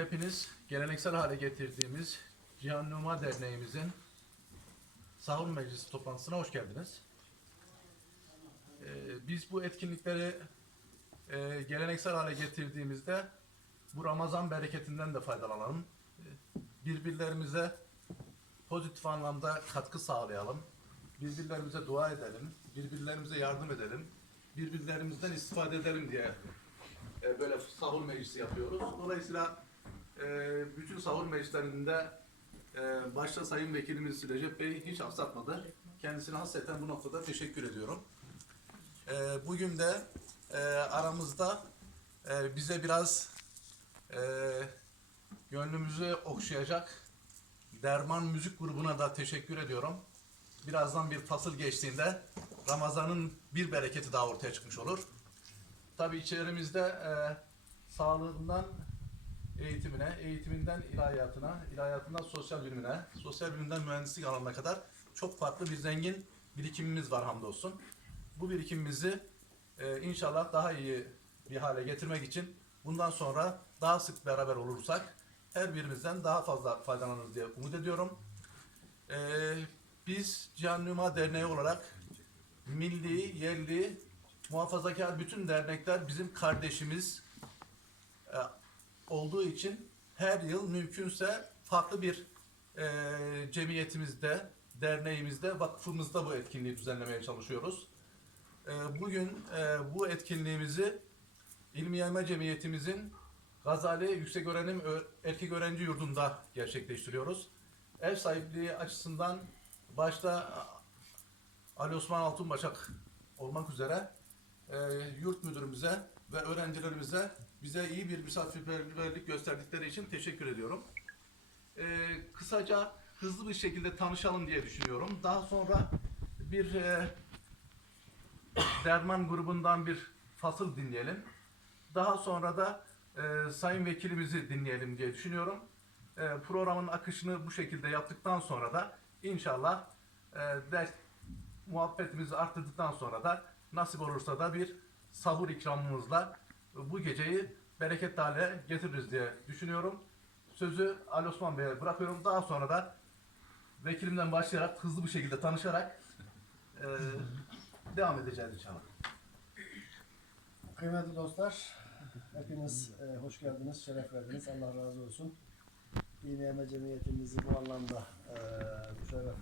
Hepiniz geleneksel hale getirdiğimiz Cihan Numa Derneğimizin sahur meclisi toplantısına hoş geldiniz. Ee, biz bu etkinlikleri e, geleneksel hale getirdiğimizde bu Ramazan bereketinden de faydalanalım. Ee, Birbirlerimize pozitif anlamda katkı sağlayalım. Birbirlerimize dua edelim. Birbirlerimize yardım edelim. Birbirlerimizden istifade edelim diye e, böyle sahur meclisi yapıyoruz. Dolayısıyla bütün sahur meclislerinde e, başta Sayın Vekilimiz Recep Bey hiç aksatmadı. Kendisine hasreten bu noktada teşekkür ediyorum. E, bugün de e, aramızda e, bize biraz gönlümüzü okşayacak Derman Müzik grubuna da teşekkür ediyorum. Birazdan bir fasıl geçtiğinde Ramazan'ın bir bereketi daha ortaya çıkmış olur. Tabii içerimizde e, sağlığından eğitimine, eğitiminden ilahiyatına, ilahiyatından sosyal bilimine, sosyal bilimden mühendislik alanına kadar çok farklı bir zengin birikimimiz var hamdolsun. Bu birikimimizi e, inşallah daha iyi bir hale getirmek için bundan sonra daha sık beraber olursak her birimizden daha fazla faydalanırız diye umut ediyorum. E, biz Cihan Numa Derneği olarak milli, yerli, muhafazakar bütün dernekler bizim kardeşimiz e, olduğu için her yıl mümkünse farklı bir e, cemiyetimizde, derneğimizde, vakfımızda bu etkinliği düzenlemeye çalışıyoruz. E, bugün e, bu etkinliğimizi İlmi Yayma Cemiyetimizin Gazali Yüksek Öğrenim Erkek Öğrenci Yurdu'nda gerçekleştiriyoruz. Ev sahipliği açısından başta Ali Osman Altunbaşak olmak üzere e, yurt müdürümüze ve öğrencilerimize bize iyi bir misafirperverlik gösterdikleri için teşekkür ediyorum. E, kısaca hızlı bir şekilde tanışalım diye düşünüyorum. Daha sonra bir e, derman grubundan bir fasıl dinleyelim. Daha sonra da e, sayın vekilimizi dinleyelim diye düşünüyorum. E, programın akışını bu şekilde yaptıktan sonra da inşallah e, ders muhabbetimizi arttırdıktan sonra da nasip olursa da bir sahur ikramımızla bu geceyi bereketli hale getiririz diye düşünüyorum. Sözü Ali Osman Bey'e bırakıyorum. Daha sonra da vekilimden başlayarak hızlı bir şekilde tanışarak e, devam edeceğiz inşallah. Kıymetli dostlar, hepiniz e, hoş geldiniz, şeref verdiniz. Allah razı olsun. İğneyeme Cemiyetimizi bu anlamda e, bu şeref